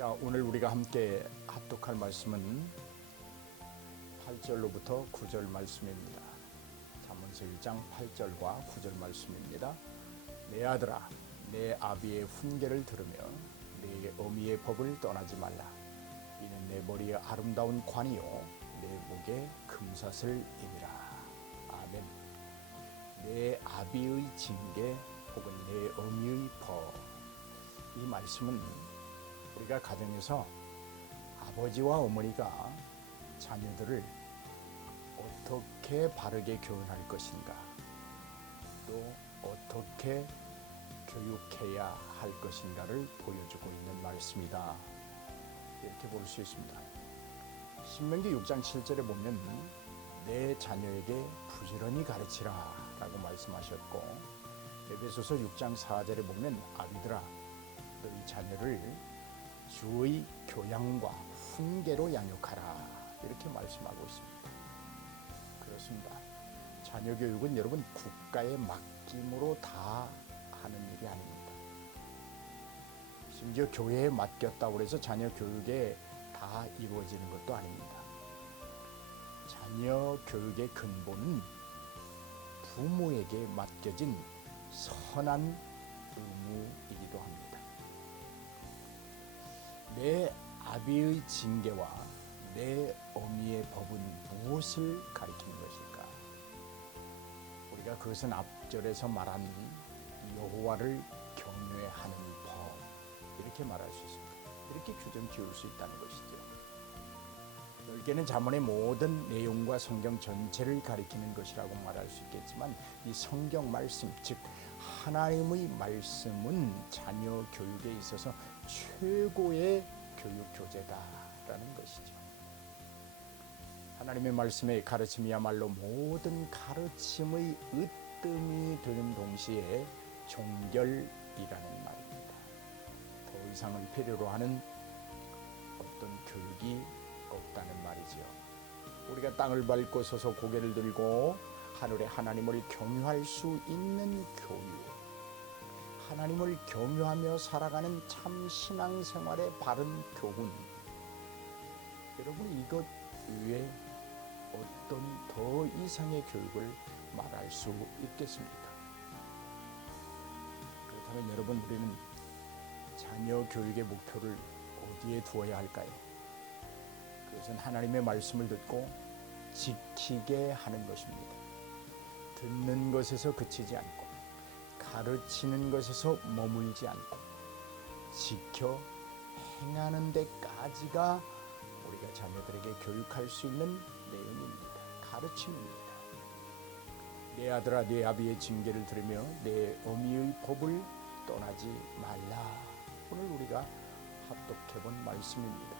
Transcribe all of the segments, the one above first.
자, 오늘 우리가 함께 합독할 말씀은 8절로부터 9절 말씀입니다. 잠언서 1장 8절과 9절 말씀입니다. 내 아들아, 내 아비의 훈계를 들으며 내 어미의 법을 떠나지 말라. 이는 내 머리에 아름다운 관이요 내 목에 금사슬이니라. 아멘. 내 아비의 징계 혹은 내 어미의 법, 이 말씀은 우리가 가정에서 아버지와 어머니가 자녀들을 어떻게 바르게 교훈할 것인가, 또 어떻게 교육해야 할 것인가를 보여주고 있는 말씀이다, 이렇게 볼 수 있습니다. 신명기 6장 7절에 보면 내 자녀에게 부지런히 가르치라 라고 말씀하셨고, 에베소서 6장 4절에 보면 아비들아, 너희 자녀를 주의 교양과 훈계로 양육하라, 이렇게 말씀하고 있습니다. 그렇습니다. 자녀 교육은 여러분 국가의 맡김으로 다 하는 일이 아닙니다. 심지어 교회에 맡겼다고 해서 자녀 교육에 다 이루어지는 것도 아닙니다. 자녀 교육의 근본은 부모에게 맡겨진 선한 의무이기도 합니다. 내 아비의 징계와 내 어미의 법은 무엇을 가리키는 것일까? 우리가 그것은 앞절에서 말한 여호와를 경외하는 법, 이렇게 말할 수 있습니다. 이렇게 규정 지을 수 있다는 것이죠. 넓게는 잠언의 모든 내용과 성경 전체를 가리키는 것이라고 말할 수 있겠지만, 이 성경 말씀, 즉 하나님의 말씀은 자녀 교육에 있어서 최고의 교육 교재다라는 것이죠. 하나님의 말씀의 가르침이야말로 모든 가르침의 으뜸이 되는 동시에 종결이라는 말입니다. 더 이상을 필요로 하는 어떤 교육이 없다는 말이지요. 우리가 땅을 밟고 서서 고개를 들고 하늘의 하나님을 경유할 수 있는 교육, 하나님을 경유하며 살아가는 참 신앙생활의 바른 교훈, 여러분 이것 외에 어떤 더 이상의 교육을 말할 수 있겠습니까? 그렇다면 여러분, 우리는 자녀 교육의 목표를 어디에 두어야 할까요? 그것은 하나님의 말씀을 듣고 지키게 하는 것입니다. 듣는 것에서 그치지 않고 가르치는 것에서 머물지 않고 지켜 행하는 데까지가 우리가 자녀들에게 교육할 수 있는 내용입니다. 가르침입니다. 내 아들아, 내 아비의 징계를 들으며 내 어미의 법을 떠나지 말라. 오늘 우리가 합독해본 말씀입니다.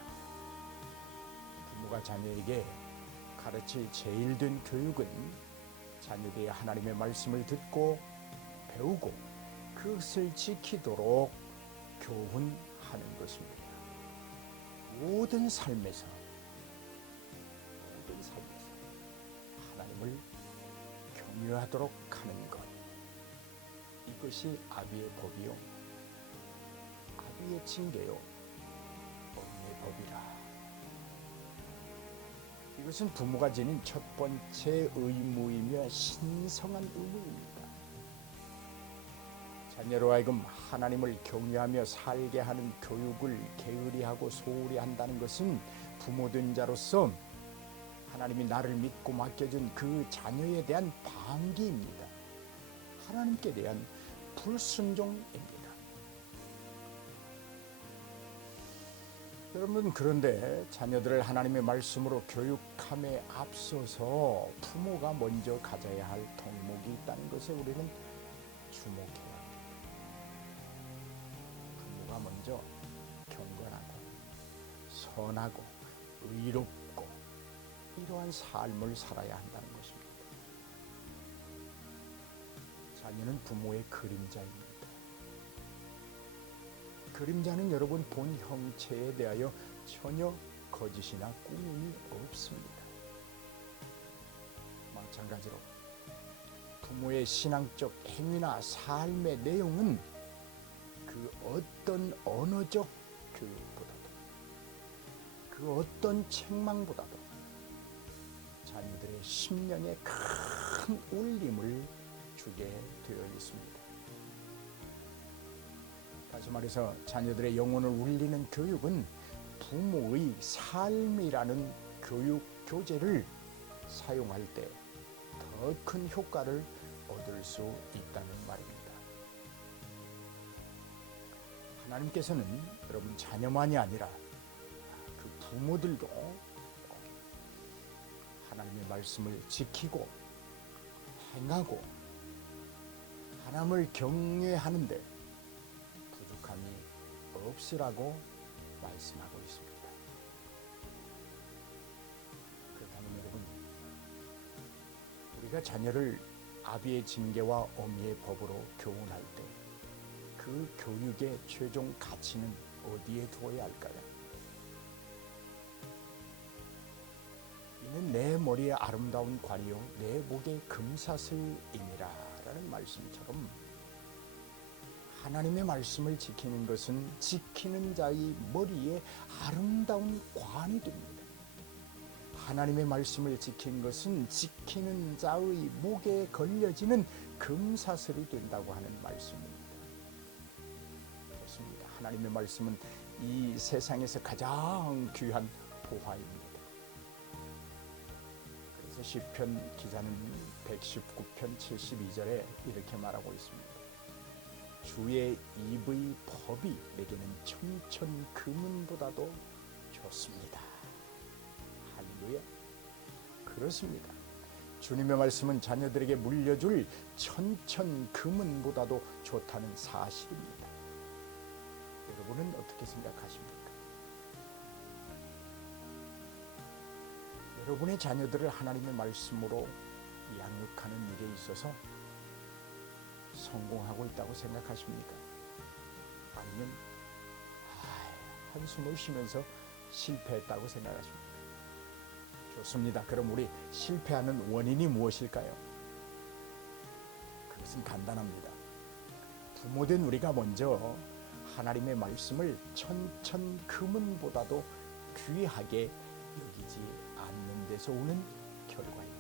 부모가 자녀에게 가르칠 제일 된 교육은 자녀들이 하나님의 말씀을 듣고 배우고 그것을 지키도록 교훈하는 것입니다. 모든 삶에서 하나님을 경외하도록 하는 것, 이것이 아비의 법이요 아비의 징계요 어미의 법이라. 이것은 부모가 지닌 첫 번째 의무이며 신성한 의무입니다. 자녀로 하여금 하나님을 경외하며 살게 하는 교육을 게으리하고 소홀히 한다는 것은 부모된 자로서 하나님이 나를 믿고 맡겨준 그 자녀에 대한 방기입니다. 하나님께 대한 불순종입니다. 여러분, 그런데 자녀들을 하나님의 말씀으로 교육함에 앞서서 부모가 먼저 가져야 할 덕목이 있다는 것에 우리는 주목해야 합니다. 부모가 먼저 경건하고 선하고 의롭고 이러한 삶을 살아야 한다는 것입니다. 자녀는 부모의 그림자입니다. 그림자는 여러분 본 형체에 대하여 전혀 거짓이나 꾸밈이 없습니다. 마찬가지로 부모의 신앙적 행위나 삶의 내용은 그 어떤 언어적 교육보다도 그 어떤 책망보다도 자녀들의 심령에 큰 울림을 주게 되어 있습니다. 다시 말해서 자녀들의 영혼을 울리는 교육은 부모의 삶이라는 교육 교재를 사용할 때 더 큰 효과를 얻을 수 있다는 말입니다. 하나님께서는 여러분 자녀만이 아니라 그 부모들도 하나님의 말씀을 지키고 행하고 하나님을 경외하는데 부족함이 없으라고 말씀하고 있습니다. 그렇다면 여러분, 우리가 자녀를 아비의 징계와 어미의 법으로 교훈할 때 그 교육의 최종 가치는 어디에 두어야 할까요? 이는 내 머리에 아름다운 관이요 내 목에 금사슬이니라 라는 말씀처럼 하나님의 말씀을 지키는 것은 지키는 자의 머리에 아름다운 관이 됩니다. 하나님의 말씀을 지키는 것은 지키는 자의 목에 걸려지는 금사슬이 된다고 하는 말씀입니다. 그렇습니다. 하나님의 말씀은 이 세상에서 가장 귀한 보화입니다. 그래서 시편 기자는 119편 72절에 이렇게 말하고 있습니다. 주의 입의 법이 내게는 천천 금은보다도 좋습니다. 할렐루야. 그렇습니다. 주님의 말씀은 자녀들에게 물려줄 천천 금은보다도 좋다는 사실입니다. 여러분은 어떻게 생각하십니까? 여러분의 자녀들을 하나님의 말씀으로 양육하는 일에 있어서 성공하고 있다고 생각하십니까? 아니면 한숨을 쉬면서 실패했다고 생각하십니까? 좋습니다. 그럼 우리 실패하는 원인이 무엇일까요? 그것은 간단합니다. 부모된 우리가 먼저 하나님의 말씀을 천천 금은보다도 귀하게 여기지 않는 데서 오는 결과입니다.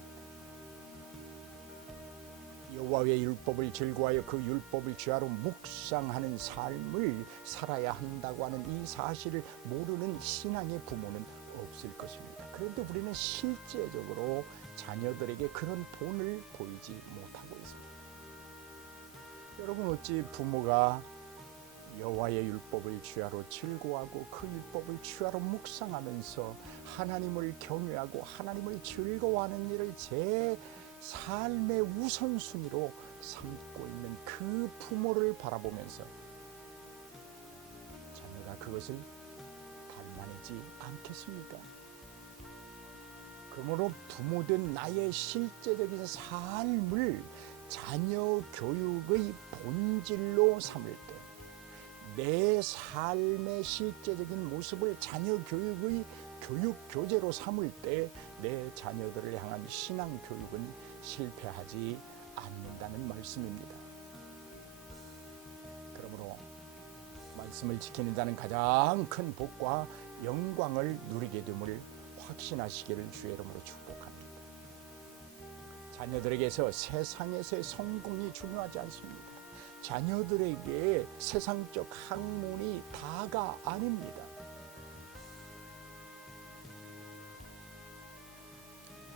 여호와의 율법을 즐거워하여 그 율법을 주야로 묵상하는 삶을 살아야 한다고 하는 이 사실을 모르는 신앙의 부모는 없을 것입니다. 그런데 우리는 실제적으로 자녀들에게 그런 본을 보이지 못하고 있습니다. 여러분, 어찌 부모가 여호와의 율법을 주야로 즐거워하고 그 율법을 주야로 묵상하면서 하나님을 경외하고 하나님을 즐거워하는 일을 제 삶의 우선순위로 삼고 있는 그 부모를 바라보면서 자녀가 그것을 닮아내지 않겠습니까? 그러므로 부모된 나의 실제적인 삶을 자녀 교육의 본질로 삼을 때, 내 삶의 실제적인 모습을 자녀 교육의 교육 교재로 삼을 때 내 자녀들을 향한 신앙 교육은 실패하지 않는다는 말씀입니다. 그러므로 말씀을 지키는 자는 가장 큰 복과 영광을 누리게 됨을 확신하시기를 주의 이름으로 축복합니다. 자녀들에게서 세상에서의 성공이 중요하지 않습니다. 자녀들에게 세상적 학문이 다가 아닙니다.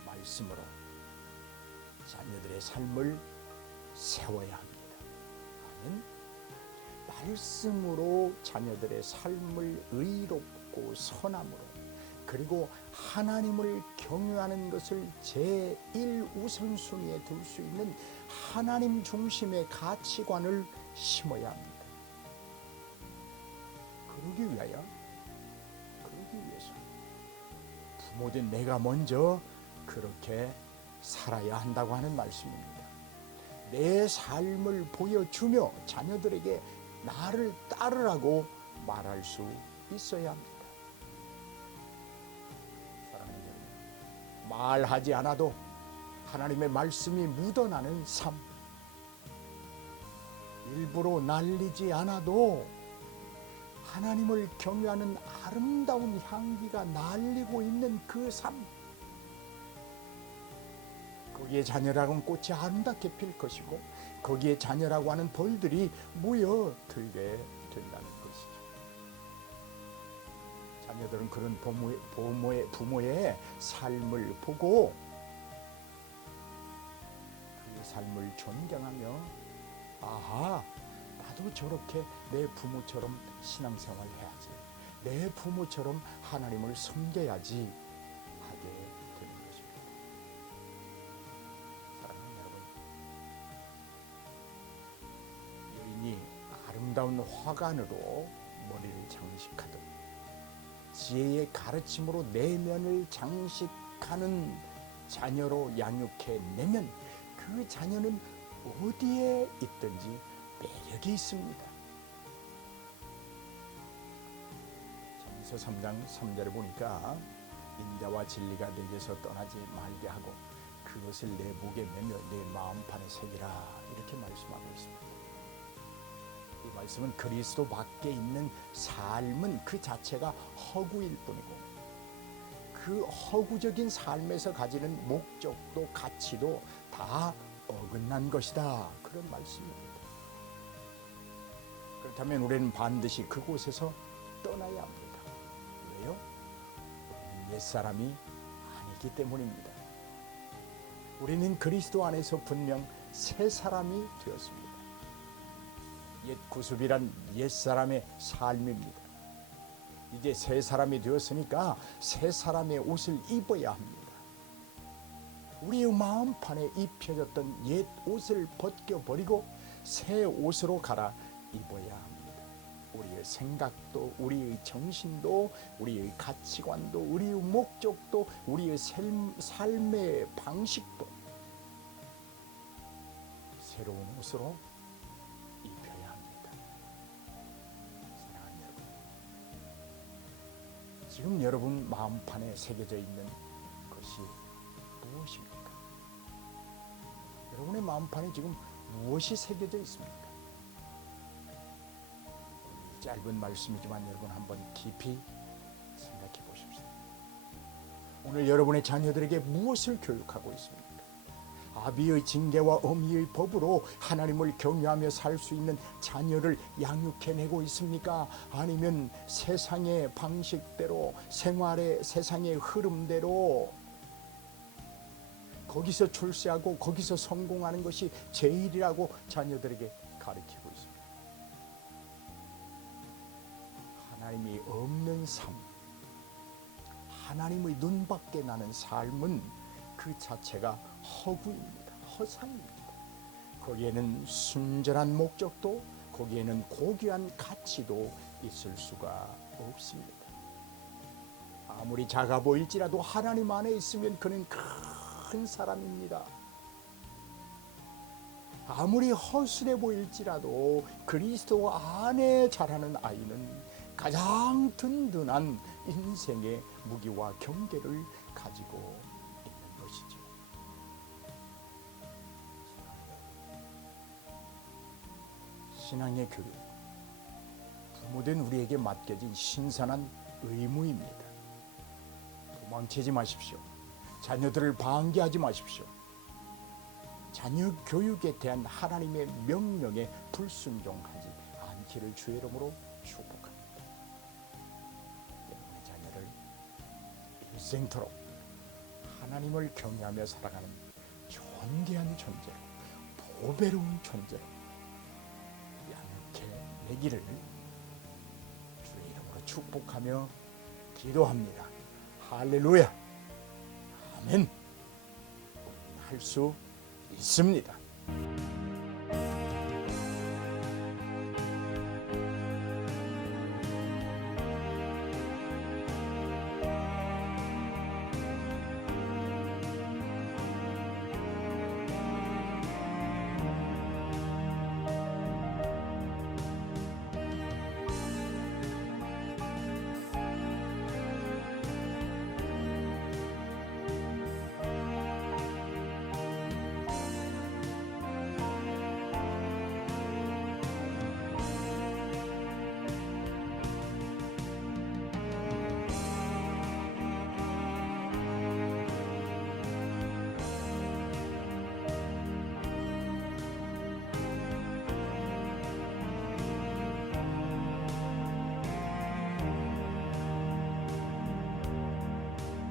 말씀으로 자녀들의 삶을 세워야 합니다. 아멘. 말씀으로 자녀들의 삶을 의롭고 선함으로, 그리고 하나님을 경외하는 것을 제1 우선순위에 둘 수 있는 하나님 중심의 가치관을 심어야 합니다. 그러기 위해서 부모된 내가 먼저 그렇게 살아야 한다고 하는 말씀입니다. 내 삶을 보여주며 자녀들에게 나를 따르라고 말할 수 있어야 합니다. 사랑하는 여러분, 말하지 않아도 하나님의 말씀이 묻어나는 삶, 일부러 날리지 않아도 하나님을 경외하는 아름다운 향기가 날리고 있는 그 삶, 거기에 자녀라고 하는 꽃이 아름답게 필 것이고 거기에 자녀라고 하는 벌들이 모여들게 된다는 것이죠. 자녀들은 그런 부모의 삶을 보고 그 삶을 존경하며 아하, 나도 저렇게 내 부모처럼 신앙생활 해야지, 내 부모처럼 하나님을 섬겨야지 하게 되는 것입니다. 사랑하는 여러분, 여인이 아름다운 화관으로 머리를 장식하듯 지혜의 가르침으로 내면을 장식하는 자녀로 양육해내면 그 자녀는 어디에 있든지 매력이 있습니다. 전서 3장 3절에 보니까 인자와 진리가 내게서 떠나지 말게 하고 그것을 내 목에 매며 내 마음판에 새기라, 이렇게 말씀하고 있습니다. 이 말씀은 그리스도 밖에 있는 삶은 그 자체가 허구일 뿐이고 그 허구적인 삶에서 가지는 목적도 가치도 다 어긋난 것이다, 그런 말씀입니다. 그렇다면 우리는 반드시 그곳에서 떠나야 합니다. 왜요? 우리는 옛사람이 아니기 때문입니다. 우리는 그리스도 안에서 분명 새 사람이 되었습니다. 옛 구습이란 옛사람의 삶입니다. 이제 새 사람이 되었으니까 새 사람의 옷을 입어야 합니다. 우리의 마음판에 입혀졌던 옛 옷을 벗겨버리고 새 옷으로 갈아 입어야 합니다. 우리의 생각도, 우리의 정신도, 우리의 가치관도, 우리의 목적도, 우리의 삶의 방식도 새로운 옷으로 입혀야 합니다. 사랑하는 여러분, 지금 여러분 마음판에 새겨져 있는 것이 무엇입니까? 여러분의 마음판에 지금 무엇이 새겨져 있습니까? 짧은 말씀이지만 여러분 한번 깊이 생각해 보십시오. 오늘 여러분의 자녀들에게 무엇을 교육하고 있습니까? 아비의 징계와 어미의 법으로 하나님을 경외하며 살 수 있는 자녀를 양육해내고 있습니까? 아니면 세상의 방식대로, 생활의 세상의 흐름대로 거기서 출세하고 거기서 성공하는 것이 제일이라고 자녀들에게 가르치고 있습니다. 하나님이 없는 삶, 하나님의 눈밖에 나는 삶은 그 자체가 허구입니다. 허상입니다. 거기에는 순전한 목적도, 거기에는 고귀한 가치도 있을 수가 없습니다. 아무리 작아 보일지라도 하나님 안에 있으면 그는 큰 사람입니다. 아무리 허술해 보일지라도 그리스도 안에 자라는 아이는 가장 든든한 인생의 무기와 경계를 가지고 있는 것이죠. 신앙의 교육, 부모된 우리에게 맡겨진 신선한 의무입니다. 도망치지 마십시오. 자녀들을 방기하지 마십시오. 자녀 교육에 대한 하나님의 명령에 불순종하지 않기를 주의 이름으로 축복합니다. 여러분의 자녀를 일생토록 하나님을 경외하며 살아가는 존귀한 존재로, 보배로운 존재로 양육해내기를 주의 이름으로 축복하며 기도합니다. 할렐루야. 아멘. 할 수 있습니다.